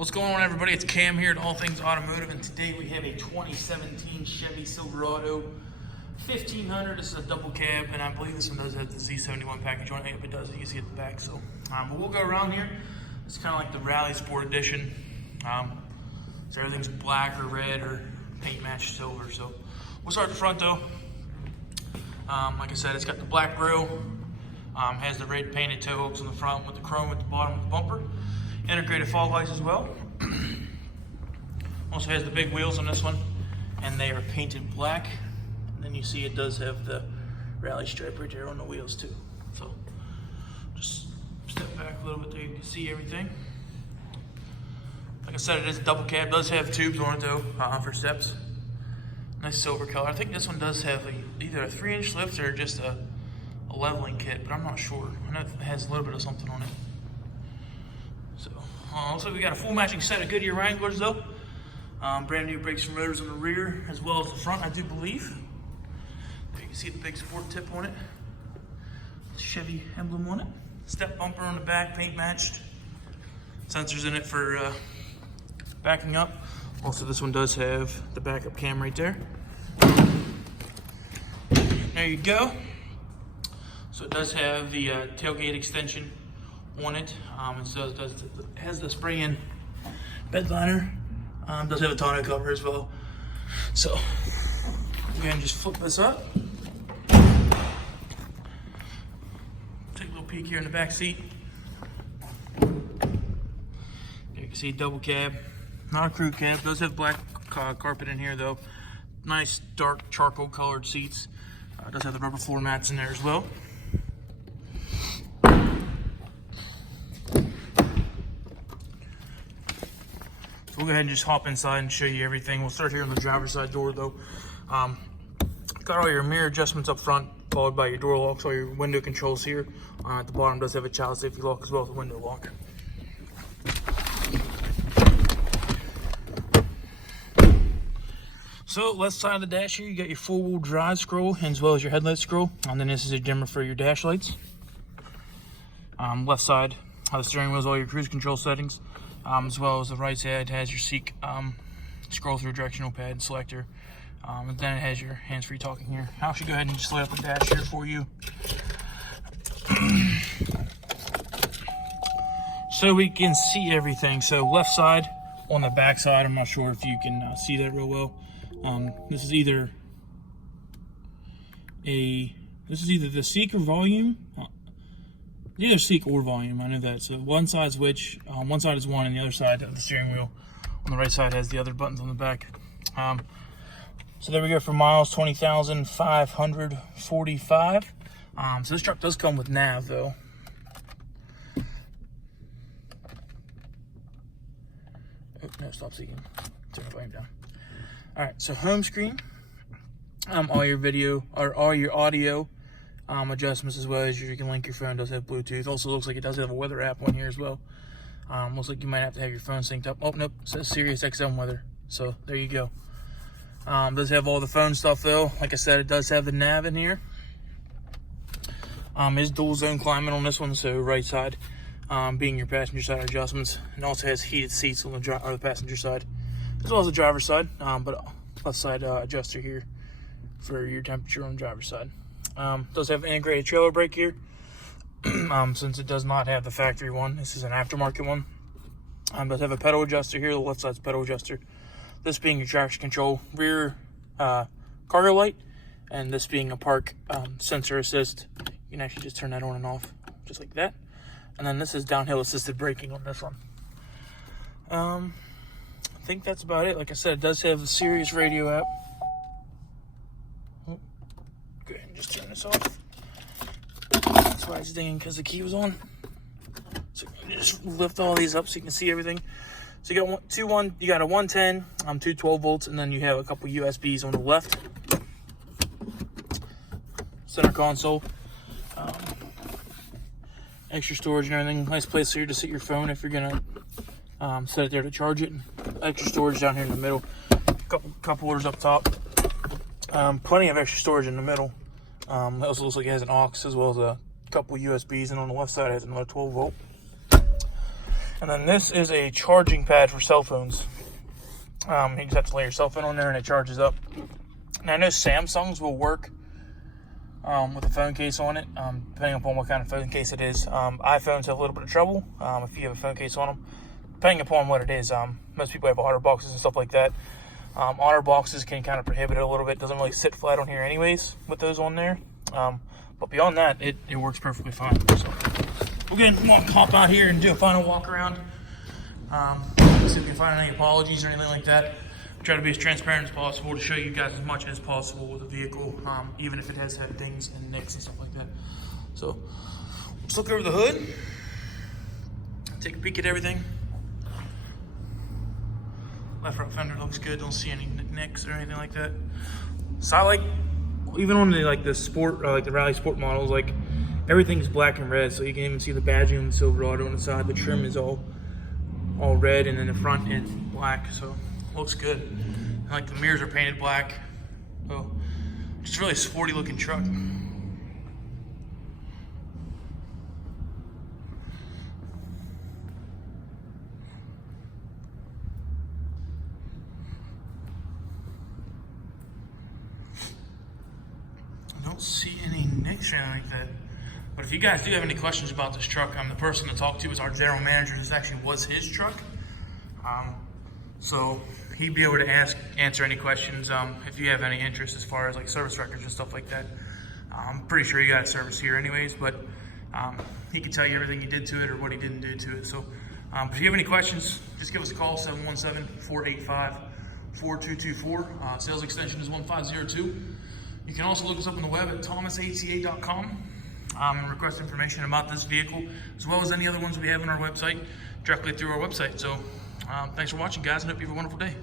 What's going on, everybody? It's Cam here at All Things Automotive, and today we have a 2017 Chevy Silverado 1500. This is a double cab, and I believe this one does have the Z71 package on it. If it does, you see at the back. So but we'll go around here. It's kind of like the Rally Sport Edition. So everything's black or red or paint matched silver. So we'll start at the front though. Like I said, it's got the black grille. Has the red painted tow hooks on the front with the chrome at the bottom of the bumper. Integrated fog lights as well. Also has the big wheels on this one, and they are painted black. And then you see it does have the rally stripe right there on the wheels too. So just step back a little bit there, you can see everything. Like I said, it is a double cab. It does have tubes on it though for steps. Nice silver color. I think this one does have either a 3-inch lift or just a leveling kit, but I'm not sure. I know it has a little bit of something on it. So, looks like we got a full matching set of Goodyear Wranglers though. Brand new brakes and rotors on the rear as well as the front, I do believe. There you can see the big sport tip on it. Chevy emblem on it. Step bumper on the back, paint matched. Sensors in it for backing up. Also, this one does have the backup cam right there. There you go. So it does have the tailgate extension on it. It has the spray-in bed liner. Does have a tonneau cover as well. So we're gonna just flip this up. Take a little peek here in the back seat. You can see double cab, not a crew cab. Does have black carpet in here though. Nice dark charcoal colored seats. Does have the rubber floor mats in there as well. We'll go ahead and just hop inside and show you everything. We'll start here on the driver's side door though. Got all your mirror adjustments up front, followed by your door locks, all your window controls here. At the bottom does have a child safety lock as well as a window lock. So left side of the dash here, you got your four-wheel drive scroll as well as your headlight scroll. And then this is a dimmer for your dash lights. Left side of the steering wheel is all your cruise control settings. As well as the right side has your seek scroll through directional pad and selector. And then it has your hands-free talking here. I'll actually go ahead and just lay up the dash here for you. So we can see everything. So left side on the back side, I'm not sure if you can see that real well. This is either the seek or volume. Either seek or volume, I know that. So one side's which, one side is one and the other side of the steering wheel on the right side has the other buttons on the back. So there we go for miles, 20,545. So this truck does come with nav though. Oh, no, stop seeking. Turn the volume down. All right, so home screen, all your video, or all your audio, adjustments as well as you can link your phone. Does have Bluetooth. Also looks like it does have a weather app on here as well. Looks like you might have to have your phone synced up. Oh nope, it says Sirius XM weather. So there you go. Does have all the phone stuff though. Like I said, it does have the nav in here. Is dual zone climate on this one, so right side being your passenger side adjustments. And also has heated seats on the passenger side as well as the driver's side. But left side adjuster here for your temperature on the driver's side. Does have an integrated trailer brake here. Since it does not have the factory one, this is an aftermarket one. Does have a pedal adjuster here. The left side's pedal adjuster. This being your traction control rear cargo light, and this being a park sensor assist. You can actually just turn that on and off just like that. And then this is downhill assisted braking on this one. I think that's about it. Like I said, it does have the Sirius radio app. Go ahead and just turn this off. That's why it's dinging, because the key was on. So you just lift all these up so you can see everything. So you got you got a 110, two 12 volts, and then you have a couple USBs on the left. Center console. Extra storage and everything. Nice place here to sit your phone if you're gonna set it there to charge it. Extra storage down here in the middle. Couple holders up top. Plenty of extra storage in the middle. It also looks like it has an aux as well as a couple USBs, and on the left side it has another 12 volt. And then this is a charging pad for cell phones. You just have to lay your cell phone on there and it charges up. Now I know Samsungs will work with a phone case on it, depending upon what kind of phone case it is. iPhones have a little bit of trouble if you have a phone case on them, depending upon what it is. Most people have otter boxes and stuff like that. Otter boxes can kind of prohibit it a little bit. Doesn't really sit flat on here anyways with those on there. But beyond that, it works perfectly fine. So we're going to hop out here and do a final walk around. See if we can find any apologies or anything like that. Try to be as transparent as possible to show you guys as much as possible with the vehicle, even if it has had dings and nicks and stuff like that. So let's look over the hood, take a peek at everything. Left front fender looks good. Don't see any nicks or anything like that. So I like, even on the sport, like the rally sport models, like everything's black and red, so you can even see the badging on the Silverado on the side. The trim is all red, and then the front is black, so looks good. And like the mirrors are painted black. So just a really sporty looking truck. I don't see any nicks or anything like that. But if you guys do have any questions about this truck, the person to talk to is our general manager. This actually was his truck. So he'd be able to answer any questions if you have any interest as far as like service records and stuff like that. I'm pretty sure he got service here anyways, but he could tell you everything he did to it or what he didn't do to it. So if you have any questions, just give us a call, 717-485-4224. Sales extension is 1502. You can also look us up on the web at thomasata.com and request information about this vehicle, as well as any other ones we have on our website, directly through our website. So thanks for watching, guys, and hope you have a wonderful day.